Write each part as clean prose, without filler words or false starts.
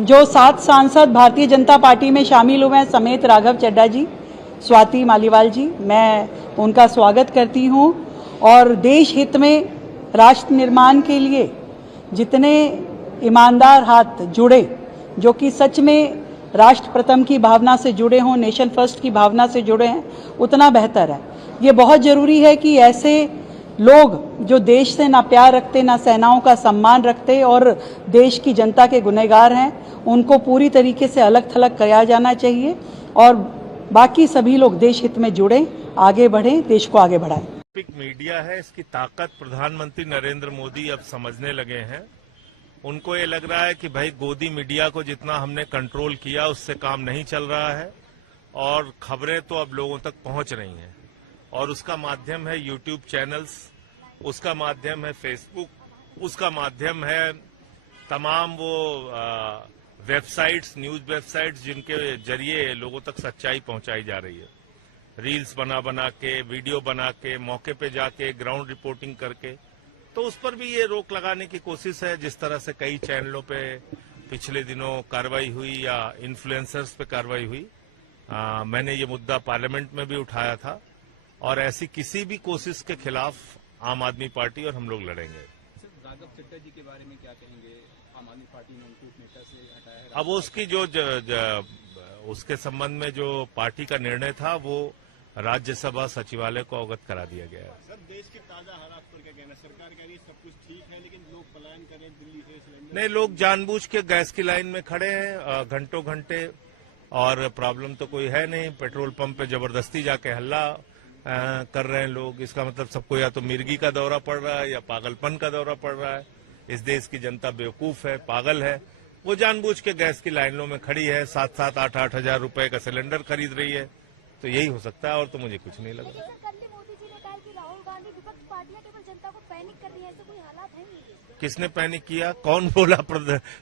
जो 7 सांसद भारतीय जनता पार्टी में शामिल हुए हैं समेत राघव चड्ढा जी, स्वाति मालीवाल जी, मैं उनका स्वागत करती हूं। और देश हित में राष्ट्र निर्माण के लिए जितने ईमानदार हाथ जुड़े, जो कि सच में राष्ट्र प्रथम की भावना से जुड़े हों, नेशन फर्स्ट की भावना से जुड़े हैं, उतना बेहतर है। ये बहुत ज़रूरी है कि ऐसे लोग जो देश से ना प्यार रखते, ना सेनाओं का सम्मान रखते और देश की जनता के गुनहगार हैं, उनको पूरी तरीके से अलग थलग किया जाना चाहिए। और बाकी सभी लोग देश हित में जुड़ें, आगे बढ़ें, देश को आगे बढ़ाएं। मीडिया है, इसकी ताकत प्रधानमंत्री नरेंद्र मोदी अब समझने लगे हैं। उनको ये लग रहा है कि भाई गोदी मीडिया को जितना हमने कंट्रोल किया उससे काम नहीं चल रहा है और खबरें तो अब लोगों तक पहुंच रही हैं और उसका माध्यम है यूट्यूब चैनल्स, उसका माध्यम है फेसबुक, उसका माध्यम है तमाम वो वेबसाइट्स, न्यूज वेबसाइट्स जिनके जरिए लोगों तक सच्चाई पहुंचाई जा रही है। रील्स बना बना के, वीडियो बना के, मौके पे जाके ग्राउंड रिपोर्टिंग करके, तो उस पर भी ये रोक लगाने की कोशिश है। जिस तरह से कई चैनलों पे पिछले दिनों कार्रवाई हुई या इन्फ्लुएंसर्स पे कार्रवाई हुई, मैंने ये मुद्दा पार्लियामेंट में भी उठाया था और ऐसी किसी भी कोशिश के खिलाफ आम आदमी पार्टी और हम लोग लड़ेंगे। सर, राघव चड्ढा जी के बारे में क्या कहेंगे? आम आदमी पार्टी ने उनको एक नेता से हटाया है। अब उसकी उसके संबंध में जो पार्टी का निर्णय था वो राज्यसभा सचिवालय को अवगत करा दिया गया है। सर, देश के ताजा हालात पर क्या कहना? सरकार कह रही है सब कुछ ठीक है, लेकिन लोग पलायन कर रहे हैं दिल्ली से सिलेंडर। नहीं, लोग जानबूझ के गैस की लाइन में खड़े हैं घंटों घंटे, और प्रॉब्लम तो कोई है नहीं। पेट्रोल पंप पे जबरदस्ती जाके हल्ला कर रहे हैं लोग। इसका मतलब सबको या तो मिर्गी का दौरा पड़ रहा है या पागलपन का दौरा पड़ रहा है। इस देश की जनता बेवकूफ है, पागल है। वो जानबूझ के गैस की लाइनों में खड़ी है, 7-7, 8-8 हजार रुपए का सिलेंडर खरीद रही है। तो यही हो सकता है और तो मुझे कुछ नहीं लगा। मोदी जी ने कहा कि राहुल गांधी विपक्ष पार्टियां केवल जनता को पैनिक कर रही है, ऐसे कोई हालात है नहीं। किसने पैनिक किया? कौन बोला?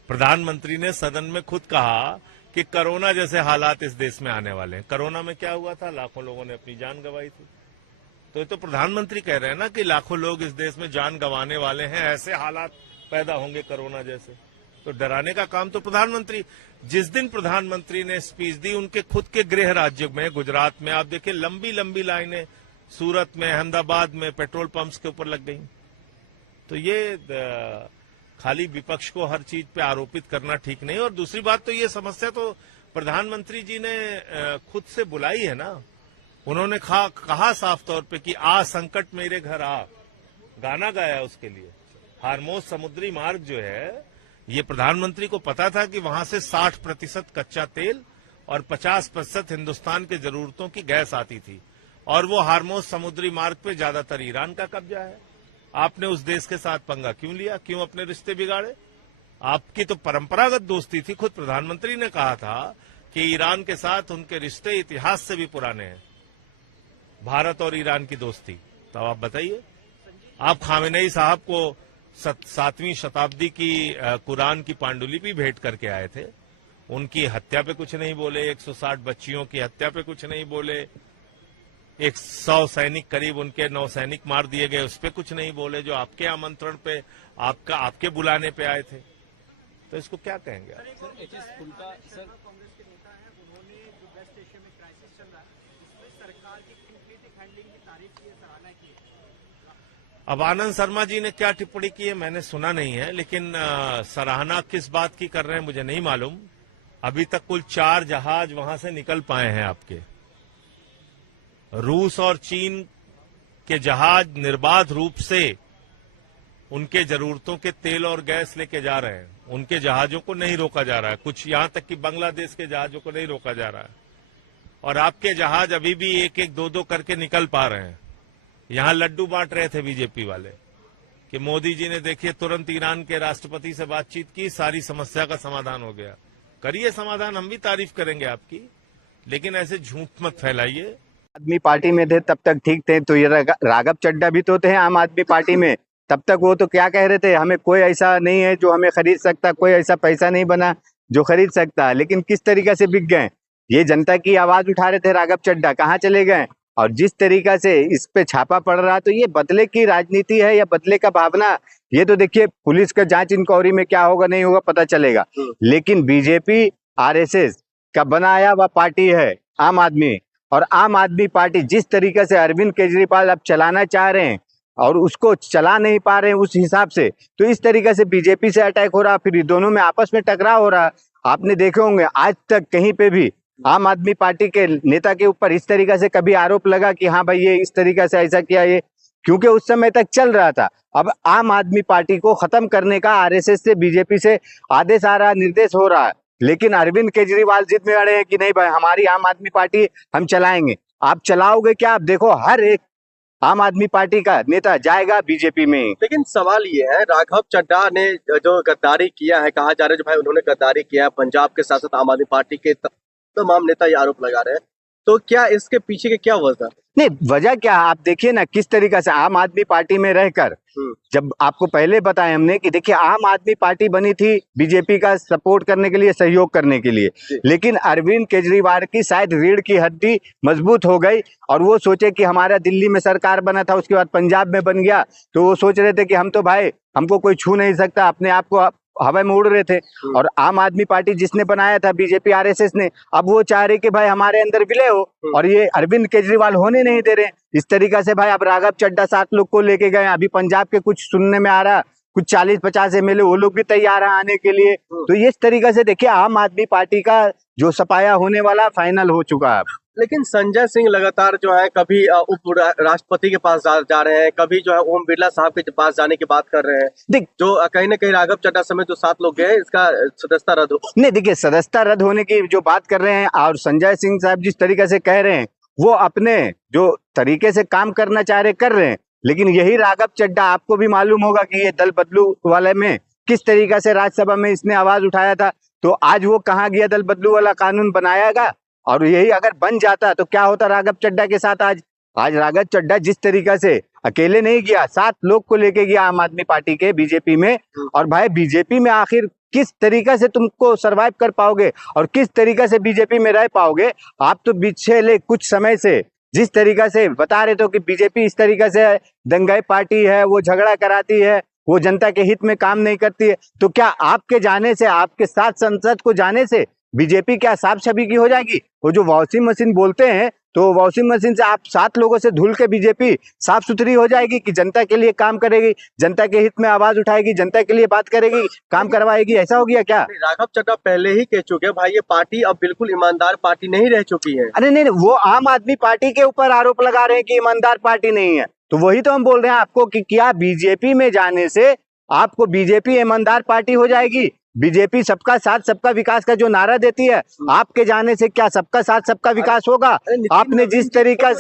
प्रधानमंत्री ने सदन में खुद कहा कि कोरोना जैसे हालात इस देश में आने वाले हैं। कोरोना में क्या हुआ था? लाखों लोगों ने अपनी जान गंवाई थी। तो ये तो प्रधानमंत्री कह रहे हैं ना कि लाखों लोग इस देश में जान गंवाने वाले हैं, ऐसे हालात पैदा होंगे कोरोना जैसे। तो डराने का काम तो प्रधानमंत्री, जिस दिन प्रधानमंत्री ने स्पीच दी उनके खुद के गृह राज्य में गुजरात में, आप देखिए लंबी लंबी लाइनें सूरत में, अहमदाबाद में पेट्रोल पंप्स के ऊपर लग गई। तो ये खाली विपक्ष को हर चीज पे आरोपित करना ठीक नहीं। और दूसरी बात तो ये समस्या तो प्रधानमंत्री जी ने खुद से बुलाई है ना। उन्होंने कहा साफ तौर पे कि आ संकट मेरे घर आ, गाना गाया उसके लिए। हार्मोज समुद्री मार्ग जो है, ये प्रधानमंत्री को पता था कि वहां से 60% कच्चा तेल और 50% हिंदुस्तान के जरूरतों की गैस आती थी, और वो हार्मोज समुद्री मार्ग पे ज्यादातर ईरान का कब्जा है। आपने उस देश के साथ पंगा क्यों लिया? क्यों अपने रिश्ते बिगाड़े? आपकी तो परंपरागत दोस्ती थी। खुद प्रधानमंत्री ने कहा था कि ईरान के साथ उनके रिश्ते इतिहास से भी पुराने हैं, भारत और ईरान की दोस्ती। तो आप बताइए, आप खामेनेई साहब को 7वीं शताब्दी की कुरान की पांडुलिपि भेंट करके आए थे। उनकी हत्या पे कुछ नहीं बोले, 160 बच्चियों की हत्या पे कुछ नहीं बोले, 100 सैनिक, करीब उनके 9 सैनिक मार दिए गए, उस पर कुछ नहीं बोले, जो आपके आमंत्रण पे, आपके बुलाने पे आए थे। तो इसको क्या कहेंगे आप? सर, एचएस फुल्का सर कांग्रेस के नेता हैं, उन्होंने जो वेस्ट एशिया में क्राइसिस चल रहा है इसमें सरकार की क्रिएटिव हैंडलिंग की तारीफ की, सराहना की। अब आनंद शर्मा जी ने क्या टिप्पणी की है मैंने सुना नहीं है, लेकिन सराहना किस बात की कर रहे हैं मुझे नहीं मालूम। अभी तक कुल 4 जहाज वहां से निकल पाए हैं आपके। रूस और चीन के जहाज निर्बाध रूप से उनके जरूरतों के तेल और गैस लेके जा रहे हैं। उनके जहाजों को नहीं रोका जा रहा है, कुछ यहां तक कि बांग्लादेश के जहाजों को नहीं रोका जा रहा है, और आपके जहाज अभी भी 1-1, 2-2 करके निकल पा रहे हैं। यहां लड्डू बांट रहे थे बीजेपी वाले कि मोदी जी ने देखिए तुरंत ईरान के राष्ट्रपति से बातचीत की, सारी समस्या का समाधान हो गया। करिए समाधान, हम भी तारीफ करेंगे आपकी, लेकिन ऐसे झूठ मत फैलाइए। आदमी पार्टी में थे तब तक ठीक थे, तो ये राघव चड्ढा भी तो थे आम आदमी पार्टी में, तब तक वो तो क्या कह रहे थे, हमें कोई ऐसा नहीं है जो हमें खरीद सकता, कोई ऐसा पैसा नहीं बना जो खरीद सकता। लेकिन किस तरीके से बिक गए। ये जनता की आवाज उठा रहे थे राघव चड्ढा, कहाँ चले गए? और जिस तरीका से इस पे छापा पड़ रहा, तो ये बदले की राजनीति है या बदले का भावना, ये तो देखिए पुलिस का जांच इंक्वायरी में क्या होगा नहीं होगा पता चलेगा। लेकिन बीजेपी आरएसएस का बनाया हुआ पार्टी है आम आदमी, और आम आदमी पार्टी जिस तरीके से अरविंद केजरीवाल अब चलाना चाह रहे हैं और उसको चला नहीं पा रहे हैं उस हिसाब से, तो इस तरीके से बीजेपी से अटैक हो रहा, फिर दोनों में आपस में टकराव हो रहा। आपने देखे होंगे आज तक कहीं पे भी आम आदमी पार्टी के नेता के ऊपर इस तरीके से कभी आरोप लगा कि हाँ भाई ये इस तरीके से ऐसा किया, ये क्योंकि उस समय तक चल रहा था। अब आम आदमी पार्टी को खत्म करने का आरएसएस से बीजेपी से आदेश आ रहा, निर्देश हो रहा है, लेकिन अरविंद केजरीवाल जिद में अड़े हैं कि नहीं भाई हमारी आम आदमी पार्टी हम चलाएंगे। आप चलाओगे क्या? आप देखो हर एक आम आदमी पार्टी का नेता जाएगा बीजेपी में। लेकिन सवाल ये है, राघव चड्ढा ने जो गद्दारी किया है, कहा जा रहा है जो भाई उन्होंने गद्दारी किया है, पंजाब के साथ साथ आम आदमी पार्टी के तमाम नेता ये आरोप लगा रहे हैं, तो क्या इसके पीछे की क्या वजह? नहीं, वजह क्या है आप देखिए ना, किस तरीके से आम आदमी पार्टी में रहकर, जब आपको पहले बताया हमने कि देखिए आम आदमी पार्टी बनी थी बीजेपी का सपोर्ट करने के लिए, सहयोग करने के लिए, लेकिन अरविंद केजरीवाल की शायद रीढ़ की हड्डी मजबूत हो गई और वो सोचे कि हमारा दिल्ली में सरकार बना था, उसके बाद पंजाब में बन गया, तो वो सोच रहे थे कि हम तो भाई हमको कोई छू नहीं सकता, अपने आप को हवा में उड़ रहे थे। और आम आदमी पार्टी जिसने बनाया था बीजेपी आरएसएस ने, अब वो चाह रहे कि भाई हमारे अंदर विलय हो, और ये अरविंद केजरीवाल होने नहीं दे रहे। इस तरीका से भाई अब राघव चड्ढा 7 लोग को लेके गए, अभी पंजाब के कुछ सुनने में आ रहा, कुछ 40-50 एमएलए वो लोग भी तैयार है आने के लिए। तो इस तरीके से देखिए आम आदमी पार्टी का जो सपाया होने वाला फाइनल हो चुका है। लेकिन संजय सिंह लगातार जो है कभी उप राष्ट्रपति के पास जा रहे हैं, कभी जो है ओम बिरला साहब के पास जाने की बात कर रहे हैं, देख जो कहीं ना कहीं राघव चड्ढा समेत जो 7 लोग गए इसका सदस्यता रद्द हो। नहीं, देखिए सदस्यता रद्द होने की जो बात कर रहे हैं और संजय सिंह साहब जिस तरीके से कह रहे हैं, वो अपने जो तरीके से काम करना चाह रहे कर रहे हैं, लेकिन यही राघव चड्ढा आपको भी मालूम होगा कि ये दल बदलू वाले में किस तरीके से राज्यसभा में इसने आवाज उठाया था, तो आज वो कहाँ गया दल बदलू वाला कानून बनायागा। और यही अगर बन जाता तो क्या होता राघव चड्ढा के साथ। आज राघव चड्ढा जिस तरीके से अकेले नहीं गया, 7 लोग को लेके गया आम आदमी पार्टी के बीजेपी में, और भाई बीजेपी में आखिर किस तरीके से तुमको सरवाइव कर पाओगे और किस तरीके से बीजेपी में रह पाओगे। आप तो पिछले कुछ समय से जिस तरीके से बता रहे थे कि बीजेपी इस तरीके से दंगाई पार्टी है, वो झगड़ा कराती है, वो जनता के हित में काम नहीं करती है, तो क्या आपके जाने से, आपके साथ संसद को जाने से बीजेपी क्या साफ छवि की हो जाएगी? वो जो वॉशिंग मशीन बोलते हैं, तो वॉशिंग मशीन से आप 7 लोगों से धुल के बीजेपी साफ सुथरी हो जाएगी कि जनता के लिए काम करेगी, जनता के हित में आवाज उठाएगी, जनता के लिए बात करेगी, काम करवाएगी? ऐसा हो गया क्या? राघव चड्ढा पहले ही कह चुके हैं भाई ये पार्टी अब बिल्कुल ईमानदार पार्टी नहीं रह चुकी है। अरे नहीं, वो आम आदमी पार्टी के ऊपर आरोप लगा रहे हैं कि ईमानदार पार्टी नहीं है, तो वही तो हम बोल रहे हैं आपको कि क्या बीजेपी में जाने से आपको बीजेपी ईमानदार पार्टी हो जाएगी? बीजेपी सबका साथ सबका विकास का जो नारा देती है, आपके जाने से क्या सबका साथ सबका विकास होगा? आपने जिस तरीका से